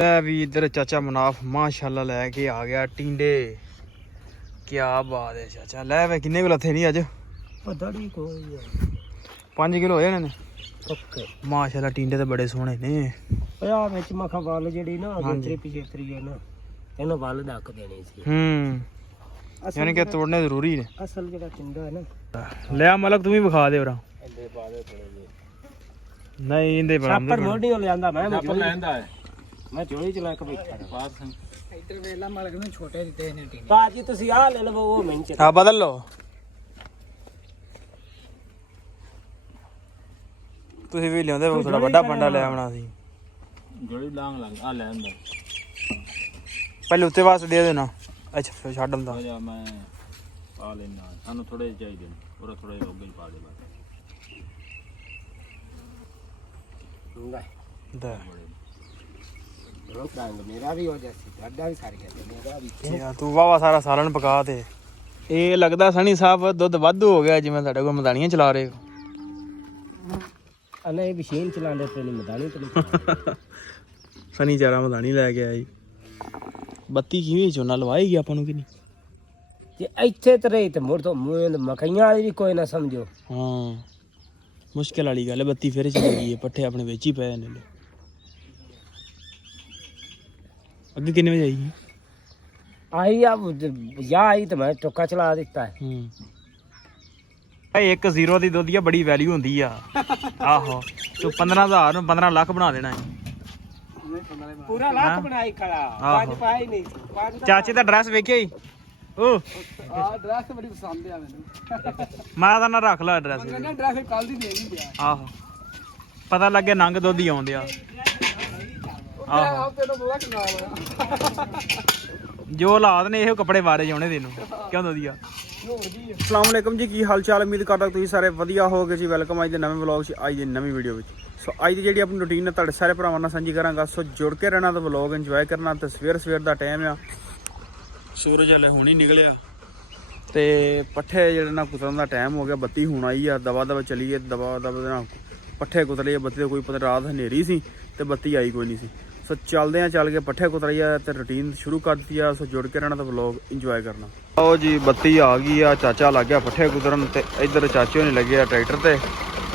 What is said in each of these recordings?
ਲੈ ਵੀ ਇੱਧਰ ਚਾਚਾ ਮਨਾਫ ਮਾਸ਼ਾਅੱਲਾ ਲੈ ਕੇ ਆ ਗਿਆ ਟਿੰਡੇ। ਕਿਆ ਬਾਤ ਹੈ ਚਾਚਾ। ਲੈ ਵੇ ਕਿੰਨੇ ਕੁ ਲੱਥੇ ਨਹੀਂ ਅੱਜ? ਪਤਾ ਨਹੀਂ ਕੋਈ 5 ਕਿਲੋ ਹੋ ਜਾਣੇ ਨੇ ਪੱਕੇ। ਮਾਸ਼ਾਅੱਲਾ ਟਿੰਡੇ ਤਾਂ ਬੜੇ ਸੋਹਣੇ ਨੇ। ਆ ਵਿੱਚ ਮਖਾ ਵੱਲ ਜਿਹੜੀ ਨਾ ਅਗੇਤਰੀ ਪਿਛੇਤਰੀ ਹੈ ਨਾ, ਇਹਨੂੰ ਵੱਲ ਡੱਕ ਦੇਣੀ ਸੀ। ਯਾਨੀ ਕਿ ਤੋੜਨੇ ਜ਼ਰੂਰੀ ਨੇ। ਅਸਲ ਜਿਹੜਾ ਟਿੰਡਾ ਹੈ ਨਾ, ਲਿਆ ਮਲਕ ਤੂੰ ਵੀ ਵਿਖਾ ਦੇ ਉਰਾ। ਇਹਦੇ ਬਾਦੇ ਥੋੜੇ ਜਿਹੇ ਨਹੀਂ ਇਹਦੇ ਛਾਪਰ ਮੋਢੀ ਹੋ ਲਿਆਂਦਾ ਮੈਂ ਲੈਂਦਾ ਹੈ। ਮੈਂ ਝੋਲੀ ਚ ਲੈ ਕੇ ਬੈਠਾ ਬਾਤ ਸਿੰਘ ਇੱਧਰ ਵੇਲਾ ਮਲਕ ਨੂੰ ਛੋਟੇ ਦਿੱਤੇ ਨੇ ਟਿੰਡੇ। ਬਾਜੀ ਤੁਸੀਂ ਆ ਲੈ ਲਵੋ, ਉਹ ਮੈਨੂੰ ਹਾਂ ਬਦਲ ਲਓ। ਤੁਸੀਂ ਵੀ ਲਿਆਉਂਦੇ ਥੋੜਾ ਵੱਡਾ ਪੰਡਾ ਲੈ ਆਉਣਾ ਸੀ। ਜੋੜੀ ਲਾਂਗ ਲੱਗ ਆ ਲੈਂਦਾ ਪਹਿਲੇ ਉੱਤੇ ਵਾਸਤੇ ਦੇ ਦੇਣਾ। ਅੱਛਾ ਫਿਰ ਛੱਡ ਦਿੰਦਾ। ਹੋ ਜਾ ਮੈਂ ਪਾ ਲੈਣਾ। ਸਾਨੂੰ ਥੋੜੇ ਜਿਹੇ ਚਾਹੀਦੇ ਨੇ, ਪੂਰਾ ਥੋੜੇ ਜਿਹੇ ਰੋਗੇ ਪਾ ਦੇ ਬਸ। ਦਾ ਮੇਰਾ ਵੀ ਹੋ ਜਾਸੀ, ਤੁਹਾਡਾ ਵੀ ਸਾਰ ਗਿਆ ਮੇਰਾ ਵੀ। ਯਾ ਤੂੰ ਵਾਵਾ ਸਾਰਾ ਸਾਲਣ ਪਕਾ ਤੇ। ਇਹ ਲੱਗਦਾ ਸਣੀ ਸਾਹਿਬ ਦੁੱਧ ਵਾਧੂ ਹੋ ਗਿਆ ਜਿਵੇਂ ਤੁਹਾਡੇ ਕੋਲ ਮਦਾਨੀਆਂ ਚਲਾ ਰਹੇ ਹੋ। ਅਨੇ ਇਹ ਮਸ਼ੀਨ ਚਲਾਉਂਦੇ ਤੇ ਨਹੀਂ ਮਦਾਨੀ ਤੇ ਨਹੀਂ। ਸਣੀ ਚਾਰਾ ਮਦਾਨੀ ਲੈ ਕੇ ਆਇਆ ਜੀ। ਬੱਤੀ ਕਿਵੇਂ ਝੋਨਾ ਲਵਾਏਗੀ ਆਪਾਂ ਨੂੰ ਕਿ ਨਹੀਂ? ਜੇ ਇੱਥੇ ਤੇ ਰਹੀ ਤੇ ਮੁੜ ਤੋਂ ਮਕਈਆਂ ਵਾਲੀ ਵੀ ਕੋਈ ਨਾ ਸਮਝੋ। ਹਾਂ ਮੁਸ਼ਕਿਲ ਵਾਲੀ ਗੱਲ ਹੈ। ਬੱਤੀ ਫਿਰ ਚਲੀ ਗਈ ਹੈ। ਪੱਠੇ ਆਪਣੇ ਵਿੱਚ ਹੀ ਪਏ ਨੇ। ਅੱਗੇ ਕਿੰਨੇ ਵਜੇ ਆਈ? ਆਈ ਆ ਜਾਂ ਆਈ ਤੇ ਮੈਂ ਟੋਕਾ ਚਲਾ ਦਿੱਤਾ ਹੈ। ਭਾਈ 1-0 ਦੀ ਦੁੱਧ ਦੀ ਬੜੀ ਵੈਲਿਊ ਹੁੰਦੀ ਆ। ਆਹੋ ਤੂੰ 15,000 ਨੂੰ 15 ਲੱਖ ਬਣਾ ਦੇਣਾ ਹੈ। ਪੂਰਾ ਲੱਖ ਬਣਾਈ ਖੜਾ। ਪੰਜ ਪਾਈ ਨਹੀਂ। ਚਾਚੇ ਦਾ ਐਡਰੈਸ ਵੇਖਿਆ ਹੀ? ਉਹ ਆ ਡਰੈਸ ਬੜੀ ਪਸੰਦ ਆ ਮੈਨੂੰ। ਮੈਂ ਤਾਂ ਨਾ ਰੱਖ ਲਾ ਐਡਰੈਸ। ਮੈਂ ਡਰੈਸ ਕੱਲ ਦੀ ਦੇ ਨਹੀਂ ਗਿਆ। ਆਹੋ ਪਤਾ ਲੱਗੇ ਨੰਗ ਦੁੱਧ ਹੀ ਆਉਂਦੇ ਆ। ਆਹੋ ਤੈਨੂੰ ਬੋਲਾ ਕਿੰਨਾ ਜੋ ਹਾਲਾਤ ਨੇ ਇਹੋ ਕੱਪੜੇ ਵਾਰੇ ਜਾਣੇ ਤੈਨੂੰ ਕਿਉਂ ਵਧੀਆ। ਅਸਲਾਮ ਵਾਲੇਕਮ ਜੀ, ਕੀ ਹਾਲ ਚਾਲ? ਉਮੀਦ ਕਰਦਾ ਤੁਸੀਂ ਸਾਰੇ ਵਧੀਆ ਹੋਗੇ ਜੀ। ਵੈਲਕਮ ਅੱਜ ਦੇ ਨਵੇਂ ਵਲੌਗ 'ਚ, ਅੱਜ ਦੀ ਨਵੀਂ ਵੀਡੀਓ ਵਿੱਚ। ਸੋ ਅੱਜ ਦੀ ਜਿਹੜੀ ਆਪਣੀ ਰੂਟੀਨ ਹੈ ਤੁਹਾਡੇ ਸਾਰੇ ਭਰਾਵਾਂ ਨਾਲ ਸਾਂਝੀ ਕਰਾਂਗਾ। ਸੋ ਜੁੜ ਕੇ ਰਹਿਣਾ ਤਾਂ ਵਲੌਗ ਇੰਜੋਏ ਕਰਨਾ। ਤੇ ਸਵੇਰ ਦਾ ਟਾਈਮ ਆ, ਸੂਰਜ ਹਲੇ ਹੁਣ ਹੀ ਨਿਕਲਿਆ ਤੇ ਪੱਠੇ ਜਿਹੜੇ ਨਾਲ ਕੁਤਰਨ ਦਾ ਟਾਈਮ ਹੋ ਗਿਆ। ਬੱਤੀ ਹੁਣ ਆਈ ਆ, ਦਵਾ ਚਲੀਏ, ਦਵਾ ਨਾਲ ਪੱਠੇ ਕੁਤਰ ਲਈਏ। ਬੱਤੀ ਦਾ ਕੋਈ ਪਤਾ, ਰਾਤ ਹਨੇਰੀ ਸੀ ਤੇ ਬੱਤੀ ਆਈ ਕੋਈ ਨਹੀਂ ਸੀ। ਸੋ ਚੱਲਦੇ ਆ, ਚੱਲ ਕੇ ਪੱਠੇ ਕੁਤਰਾਈਆ ਤੇ ਰੂਟੀਨ ਸ਼ੁਰੂ ਕਰ ਦਿੱਤੀ ਆ। ਸੋ ਜੁੜ ਕੇ ਰਹਿਣਾ ਤਾਂ ਵਲੌਗ ਇੰਜੋਏ ਕਰਨਾ। ਆਓ ਜੀ ਬੱਤੀ ਆ ਗਈ ਆ। ਚਾਚਾ ਲੱਗ ਗਿਆ ਪੱਠੇ ਕੁਤਰਨ ਤੇ ਇੱਧਰ ਚਾਚੇ ਨੇ ਲੱਗੇ ਆ ਟਰੈਕਟਰ ਤੇ।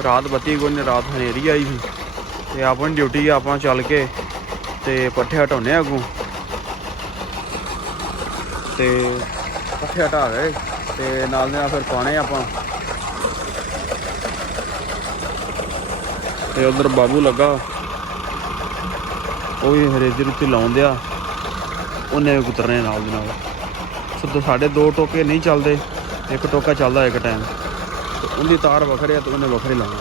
ਰਾਤ ਬੱਤੀ ਕੋਈ ਨਹੀਂ, ਰਾਤ ਹਨੇਰੀ ਆਈ ਸੀ ਤੇ ਆਪਣੀ ਡਿਊਟੀ ਆ ਆਪਾਂ ਚੱਲ ਕੇ ਤੇ ਪੱਠੇ ਹਟਾਉਣੇ ਆ ਅੱਗੋਂ। ਤੇ ਪੱਠੇ ਹਟਾ ਗਏ ਤੇ ਨਾਲ ਦੇ ਨਾਲ ਫਿਰ ਪਾਣੇ ਆਪਾਂ। ਤੇ ਉਧਰ ਬਾਬੂ ਲੱਗਾ, ਉਹ ਵੀ ਹਰੇਜੇ ਰੁੱਤੀ ਲਾਉਂਦੇ ਆ। ਉਹਨੇ ਵੀ ਕੁਤਰਨੇ ਨਾਲ ਦੇ ਨਾਲ। ਸੋ ਸਾਡੇ 2 ਟੋਕੇ ਨਹੀਂ ਚੱਲਦੇ, ਇੱਕ ਟੋਕਾ ਚੱਲਦਾ ਇੱਕ ਟਾਈਮ। ਤੇ ਉਹਦੀ ਤਾਰ ਵੱਖਰੇ ਆ ਤੇ ਉਹਨੇ ਵੱਖਰੇ ਲਾਉਣਾ।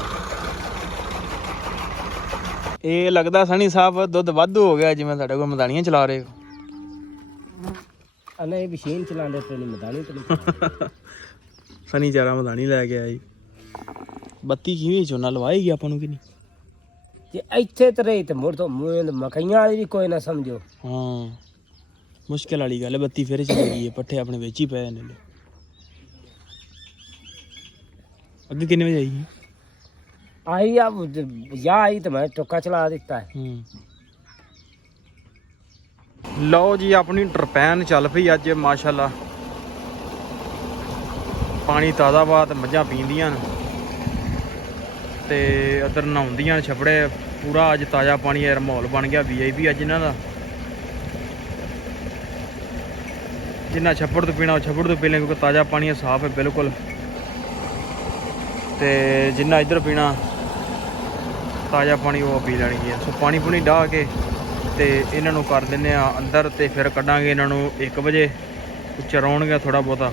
ਇਹ ਲੱਗਦਾ ਸਣੀ ਸਾਹਿਬ ਦੁੱਧ ਵਾਧੂ ਹੋ ਗਿਆ ਜਿਵੇਂ ਤੁਹਾਡੇ ਕੋਲ ਮਦਾਨੀਆਂ ਚਲਾ ਰਹੇ ਹੋ। ਅਨੇ ਇਹ ਮਸ਼ੀਨ ਚਲਾਉਂਦੇ ਤੇ ਨਹੀਂ ਮਦਾਨੀ ਤੇ ਨਹੀਂ। ਸਣੀ ਚਾਰਾ ਮਦਾਨੀ ਲੈ ਕੇ ਆਇਆ ਜੀ। ਬੱਤੀ ਕਿਵੇਂ ਝੋਨਾ ਲਵਾਏਗੀ ਆਪਾਂ ਨੂੰ ਕਿ ਨਹੀਂ? ਜੇ ਇੱਥੇ ਤੇ ਰਹੀ ਤੇ ਮੁੜ ਤੋਂ ਮਕਈਆਂ ਵਾਲੀ ਵੀ ਕੋਈ ਨਾ ਸਮਝੋ। ਹਾਂ ਮੁਸ਼ਕਿਲ ਵਾਲੀ ਗੱਲ ਹੈ। ਬੱਤੀ ਫਿਰ ਚਲੀ ਗਈ ਹੈ। ਪੱਠੇ ਆਪਣੇ ਵਿੱਚ ਹੀ ਪਏ ਨੇ। ਅੱਗੇ ਕਿੰਨੇ ਵਜੇ ਆਈ? ਆਈ ਆ ਜਾਂ ਆਈ ਤੇ ਮੈਂ ਟੋਕਾ ਚਲਾ ਦਿੱਤਾ ਹੈ। ਲਓ ਜੀ ਆਪਣੀ ਟਰਪੈਨ ਚੱਲ ਪਈ ਅੱਜ ਮਾਸ਼ਾਅੱਲਾ। ਪਾਣੀ ਤਾਜ਼ਾ ਵਾ ਤੇ ਮੱਝਾਂ ਪੀਂਦੀਆਂ ਨੇ ਤੇ ਉੱਧਰ ਨਹਾਉਂਦੀਆਂ ਨੇ ਛੱਪੜੇ। ਪੂਰਾ ਅੱਜ ਤਾਜ਼ਾ ਪਾਣੀ ਯਾਰ, ਮਾਹੌਲ ਬਣ ਗਿਆ VIP ਅੱਜ ਇਹਨਾਂ ਦਾ। ਜਿੰਨਾ ਛੱਪੜ ਤੋਂ ਪੀਣਾ ਉਹ ਛੱਪੜ ਤੋਂ ਪੀ ਲੈ, ਕਿਉਂਕਿ ਤਾਜ਼ਾ ਪਾਣੀ ਹੈ, ਸਾਫ਼ ਹੈ ਬਿਲਕੁਲ। ਤੇ ਜਿੰਨਾ ਇੱਧਰ ਪੀਣਾ ਤਾਜ਼ਾ ਪਾਣੀ ਉਹ ਪੀ ਲੈਣੀ ਹੈ। ਸੋ ਪਾਣੀ ਪੂਣੀ ਡਾਹ ਕੇ ਤੇ ਇਹਨਾਂ ਨੂੰ ਕਰ ਦਿੰਦੇ ਆ ਅੰਦਰ ਤੇ ਫਿਰ ਕੱਢਾਂਗੇ ਇਹਨਾਂ ਨੂੰ 1 ਵਜੇ। ਚਰਾਉਣਗੇ ਥੋੜਾ ਬਹੁਤਾ,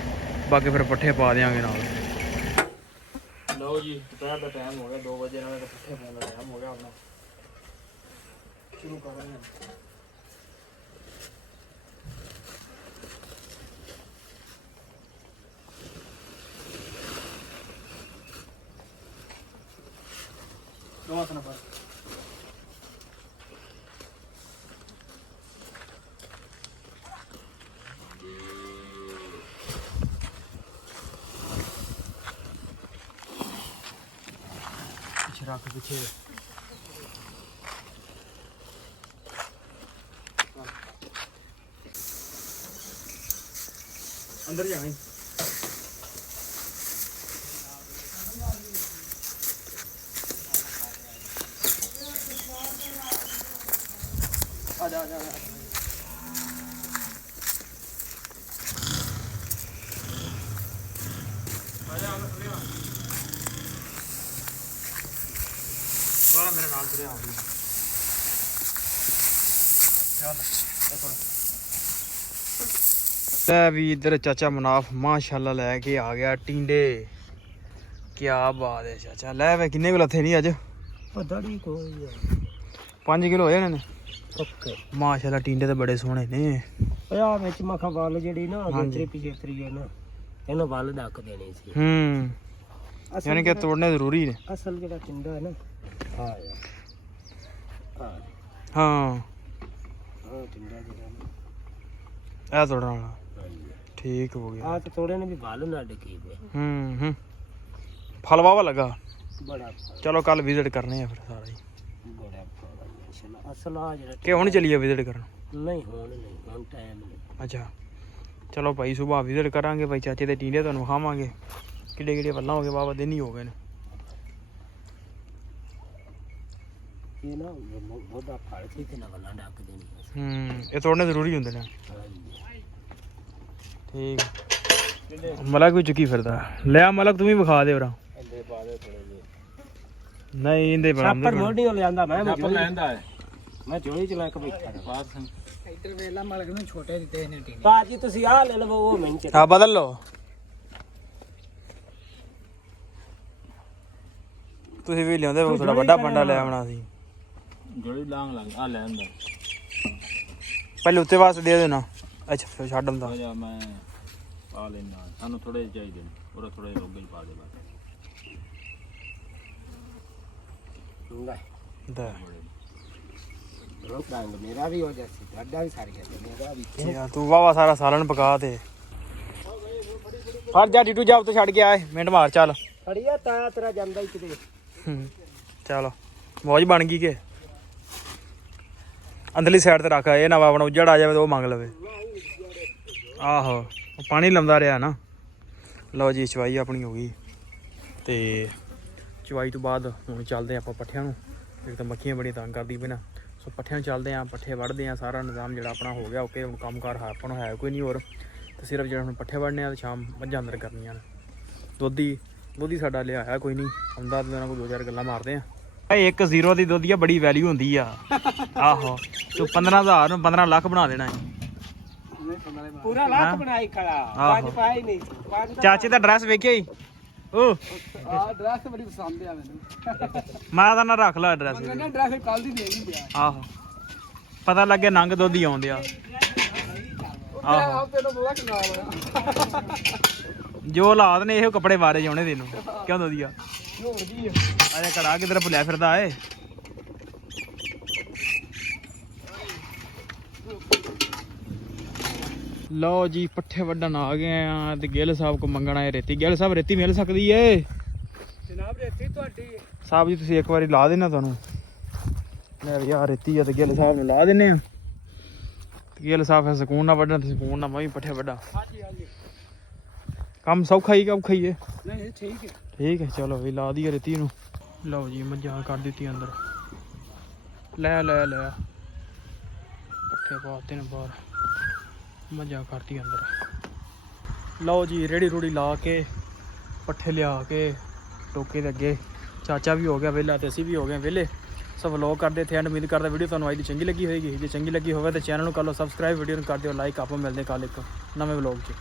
ਬਾਕੀ ਫਿਰ ਪੱਠੇ ਪਾ ਦਿਆਂਗੇ ਨਾਲ। ਲਓ ਜੀ ਦੁਪਹਿਰ ਦਾ ਟਾਈਮ ਹੋ ਗਿਆ, 2 ਵਜੇ ਨਾਲ ਪੱਠੇ ਪਾਉਣ ਦਾ ਟਾਈਮ ਹੋ ਗਿਆ ਆਪਣਾ। ਸ਼ੁਰੂ ਕਰਾਂਗੇ। ਪਿੱਛੇ ਰੱਖ, ਪਿੱਛੇ ਅੰਦਰ ਜਾਣਾ ਆ ਜਾ ਵਾਲਾ ਮੇਰੇ ਨਾਲ ਤੁਰਿਆ ਆਉਂਦੀ ਲੈ ਵੀ ਇੱਧਰ ਚਾਚਾ ਮਨਾਫ ਮਾਸ਼ਾਅੱਲਾ ਲੈ ਕੇ ਆ ਗਿਆ ਟਿੰਡੇ ਕਿਆ ਬਾਤ ਹੈ ਚਾਚਾ ਲੈ ਵੇ ਕਿੰਨੇ ਕੁ ਲੱਥੇ ਨਹੀਂ ਅੱਜ ਪਤਾ ਨਹੀਂ ਕੋਈ 5 ਕਿਲੋ ਹੋਏ ਨੇ ਓਕੇ ਮਾਸ਼ਾਅੱਲਾ ਟਿੰਡੇ ਤਾਂ ਬੜੇ ਸੋਹਣੇ ਨੇ ਆ ਵਿੱਚ ਮੱਖਾ ਵੱਲ ਜਿਹੜੀ ਨਾ ਗੇਤਰੀ ਪਿਛੇਤਰੀ ਹੈ ਨਾ ਇਹਨੂੰ ਵੱਲ ਡੱਕ ਦੇਣੀ ਸੀ ਯਾਨੀ ਕਿ ਤੋੜਨੇ ਜ਼ਰੂਰੀ ਨੇ ਅਸਲ ਜਿਹੜਾ ਟਿੰਡਾ ਹੈ ਨਾ ਆ ਹਾਂ ਹਾਂ ਟਿੰਡਾ ਜਿਹੜਾ ਇਹ ਤੋੜਨ ਵਾਲਾ ਠੀਕ ਹੋ ਗਿਆ ਆ ਤੇ ਥੋੜੇ ਨੇ ਵੀ ਵੱਲ ਨਾ ਡਕੀ ਪਏ ਫਲ ਵਾਵਾ ਲੱਗਾ ਬੜਾ ਚਲੋ ਕੱਲ ਵਿਜ਼ਿਟ ਕਰਨੇ ਆ ਫਿਰ ਸਾਰਾ ਹੀ ਬੜਾ ਅਸਲ ਆ ਜਿਹੜਾ ਕਿ ਹੁਣ ਚੱਲੀਏ ਵਿਜ਼ਿਟ ਕਰਨ ਨਹੀਂ ਹੁਣ ਟਾਈਮ ਨਹੀਂ ਅੱਛਾ ਚਲੋ ਭਾਈ ਸੁਬਾਹ ਵਿਜ਼ਿਟ ਕਰਾਂਗੇ ਭਾਈ ਚਾਚੇ ਦੇ ਟੀਂਡੇ ਤੁਹਾਨੂੰ ਖਾਵਾਂਗੇ ਕਿਹੜੇ ਕਿਹੜੇ ਵੱਲਾਂ ਹੋ ਗਏ ਬਾਬਾ ਦਿਨ ਹੀ ਹੋ ਗਏ ਨੇ ਇਹ ਨਾ ਉਹਦਾ ਫਲ ਸੀ ਤੇ ਨਾ ਵੱਲਾਂ ਡੱਕ ਦੇਣੀ ਇਹ ਤੋੜਨੇ ਜ਼ਰੂਰੀ ਹੁੰਦੇ ਨੇ ਠੀਕ ਮਲਕ ਵੀ ਚੁੱਕੀ ਫਿਰਦਾ ਲੈ ਆ ਮਲਕ ਤੂੰ ਵੀ ਵਿਖਾ ਦੇ ਭਰਾ ਇਹਦੇ ਬਾਅਦ ਥੋੜੇ ਜਿਹੇ ਨਹੀਂ ਇਹਦੇ ਛਾਪਰ ਮੋਢੀ ਹੋ ਲਿਆਂਦਾ ਮੈਂ ਲੈਂਦਾ ਹੈ ਮੈਂ ਜੋੜੀ ਚ ਲੈ ਕੇ ਬੈਠਾ ਬਾਤ ਸਿੰਘ ਇੱਧਰ ਵੇਲਾ ਮਲਕ ਨੂੰ ਛੋਟੇ ਦਿੱਤੇ ਨੇ ਟੀਮ ਬਾਜੀ ਤੁਸੀਂ ਆ ਲੈ ਲਵੋ ਉਹ ਮੈਂ ਹਾਂ ਬਦਲ ਲਓ ਤੁਸੀਂ ਵੀ ਲਿਆਉਂਦੇ ਥੋੜਾ ਵੱਡਾ ਪੰਡਾ ਲੈ ਆਉਣਾ ਸੀ ਜੋੜੀ ਲਾਂਗ ਲੱਗ ਆ ਲੈਂਦਾ ਪਹਿਲੇ ਉੱਤੇ ਵਾਸਤੇ ਦੇ ਦੇਣਾ ਅੱਛਾ ਫਿਰ ਛੱਡ ਦਿੰਦਾ ਹੋ ਜਾ ਮੈਂ ਪਾ ਲੈਣਾ ਸਾਨੂੰ ਥੋੜੇ ਚਾਹੀਦੇ ਨੇ ਉਹਦਾ ਥੋੜੇ ਰੋਗੇ ਪਾ ਦੇ ਬਸ ਲੈ ਦਾ ਰੋਕ ਦਾਂਗੇ ਮੇਰਾ ਵੀ ਹੋ ਜਾਸੀ ਤੁਹਾਡਾ ਵੀ ਸਾਰੀ ਗੱਲ ਮੇਰਾ ਵੀ ਯਾਰ ਤੂੰ ਵਾਵਾ ਸਾਰਾ ਸਾਲਣ ਪਕਾ ਤੇ ਫੜ ਜਾ ਟੀਟੂ ਜਾ ਉੱਤੇ ਛੱਡ ਕੇ ਆਏ ਮਿੰਟ ਮਾਰ ਚੱਲ ਫੜੀਆ ਤਾਇਆ ਤੇਰਾ ਜਾਂਦਾ ਹੀ ਕਿਤੇ ਚਲੋ ਮੌਜ ਬਣ ਗਈ ਕਿ ਅੰਦਰਲੀ ਸਾਈਡ ਤੇ ਰੱਖ ਇਹ ਨਾ ਆਪਣਾ ਉੱਜੜ ਆ ਜਾਵੇ ਤਾਂ ਉਹ ਮੰਗ ਲਵੇ ਆਹੋ ਪਾਣੀ ਲਾਉਂਦਾ ਰਿਹਾ ਨਾ ਲਓ ਜੀ ਚਵਾਈ ਆਪਣੀ ਹੋ ਗਈ ਤੇ ਚਵਾਈ ਤੋਂ ਬਾਅਦ ਹੁਣ ਚੱਲਦੇ ਆਪਾਂ ਪੱਠਿਆਂ ਨੂੰ ਇੱਕ ਤਾਂ ਮੱਖੀਆਂ ਬੜੀ ਤੰਗ ਕਰਦੀ ਪਈ ਨਾ ਸੋ ਪੱਠਿਆਂ ਨੂੰ ਚੱਲਦੇ ਆਂ ਪੱਠੇ ਵੱਢਦੇ ਆਂ ਸਾਰਾ ਨਿਜ਼ਾਮ ਜਿਹੜਾ ਆਪਣਾ ਹੋ ਗਿਆ ਓਕੇ ਹੁਣ ਕੰਮਕਾਰ ਆਪਾਂ ਨੂੰ ਹੈ ਕੋਈ ਨਹੀਂ ਹੋਰ ਤੇ ਸਿਰਫ ਜਿਹੜਾ ਹੁਣ ਪੱਠੇ ਵੱਢਣੇ ਆ ਤੇ ਸ਼ਾਮ ਮੱਝਾਂ ਅੰਦਰ ਕਰਨੀਆਂ ਨੇ ਦੁੱਧ ਹੀ ਸਾਡਾ ਲਿਆਇਆ ਕੋਈ ਨਹੀਂ ਆਉਂਦਾ ਤੇ ਉਹਨਾਂ ਕੋਲ 2-4 ਗੱਲਾਂ ਮਾਰਦੇ ਆ ਭਾਈ 1-0 ਦੀ ਦੁੱਧ ਦੀ ਬੜੀ ਵੈਲਿਊ ਹੁੰਦੀ ਆ ਆਹੋ ਤੂੰ 15,000 ਨੂੰ 15 ਲੱਖ ਬਣਾ ਦੇਣਾ ਪੂਰਾ ਲੱਖ ਬਣਾਈ ਖੜਾ ਪੰਜ ਪਾਈ ਨਹੀਂ ਚਾਚੇ ਦਾ ਐਡਰੈਸ ਵੇਖਿਆ ਹੀ ਉਹ ਐਡਰੈਸ ਬੜੀ ਪਸੰਦ ਆ ਮੈਨੂੰ ਮੈਂ ਤਾਂ ਨਾ ਰੱਖ ਲਾ ਐਡਰੈਸ ਕਹਿੰਦਾ ਐਡਰੈਸ ਕੱਲ ਦੀ ਦੇ ਨਹੀਂ ਪਿਆ ਆਹੋ ਪਤਾ ਲੱਗਿਆ ਨੰਗ ਦੁੱਧ ਹੀ ਆਉਂਦੇ ਆ ਆਹੋ ਤੈਨੂੰ ਪੂਰਾ ਕਨਾਲ ਜੋ ਹਾਲਾਤ ਨੇ ਇਹੋ ਕੱਪੜੇ ਵਾਰੇ ਜਾਉਣੇ ਤੈਨੂੰ ਕਿਉਂ ਵਧੀਆ ਹੋਰ ਕੀ ਆ ਅਰੇ ਕੜਾ ਕਿਧਰ ਭੁੱਲਿਆ ਫਿਰਦਾ ਏ ਲਓ ਜੀ ਪੱਠੇ ਵੱਢਣ ਆ ਗਏ ਆ ਤੇ ਗਿੱਲ ਸਾਹਿਬ ਕੋ ਮੰਗਣਾ ਹੈ ਰੇਤੀ ਗਿੱਲ ਸਾਹਿਬ ਰੇਤੀ ਮਿਲ ਸਕਦੀ ਏ ਜਨਾਬ ਰੇਤੀ ਤੁਹਾਡੀ ਸਾਹਿਬ ਜੀ ਤੁਸੀਂ ਇੱਕ ਵਾਰੀ ਲਾ ਦੇਣਾ ਤੁਹਾਨੂੰ ਲੈ ਵੀ ਆ ਰੇਤੀ ਆ ਤੇ ਗਿੱਲ ਸਾਹਿਬ ਨੂੰ ਲਾ ਦਿੰਨੇ ਆ ਗਿੱਲ ਸਾਹਿਬ ਹੈ ਸਕੂਨ ਨਾਲ ਵੱਢਣ ਤੇ ਸਕੂਨ ਨਾਲ ਮੈਂ ਵੀ ਪੱਠੇ ਵੱਢਾਂ ਹਾਂਜੀ ਹਾਂਜੀ ਕੰਮ ਸੌਖਾ ਹੀ ਔਖਾ ਹੀ ਏ ਨਹੀਂ ਠੀਕ ਹੈ ਠੀਕ ਹੈ ਚਲੋ ਵੀ ਲਾ ਦਈਏ ਰੇਤੀ ਨੂੰ ਲਓ ਜੀ ਮੱਝਾਂ ਕਰ ਦਿੱਤੀ ਅੰਦਰ ਲੈ ਪੱਠੇ ਪਾਤੇ ਨੇ ਬਾਹਰ ਮੱਝਾਂ ਕਰਤੀ ਅੰਦਰ ਲਓ ਜੀ ਰੇੜੀ ਰੂੜੀ ਲਾ ਕੇ ਪੱਠੇ ਲਿਆ ਕੇ ਟੋਕੇ ਦੇ ਅੱਗੇ ਚਾਚਾ ਵੀ ਹੋ ਗਿਆ ਵਿਹਲਾ ਤੇ ਅਸੀਂ ਵੀ ਹੋ ਗਏ ਵਿਹਲੇ ਸੋ ਵਲੌਗ ਕਰਦੇ ਥੇ ਐਂਡ ਉਮੀਦ ਕਰਦਾ ਵੀਡੀਓ ਤੁਹਾਨੂੰ ਅੱਜ ਦੀ ਚੰਗੀ ਲੱਗੀ ਹੋਏਗੀ ਜੇ ਚੰਗੀ ਲੱਗੀ ਹੋਵੇ ਤਾਂ ਚੈਨਲ ਨੂੰ ਕਰ ਲਓ ਸਬਸਕ੍ਰਾਈਬ ਵੀਡੀਓ ਨੂੰ ਕਰ ਦਿਓ ਲਾਈਕ ਆਪਾਂ ਮਿਲਦੇ ਕੱਲ ਇੱਕ ਨਵੇਂ ਵਲੌਗ 'ਚ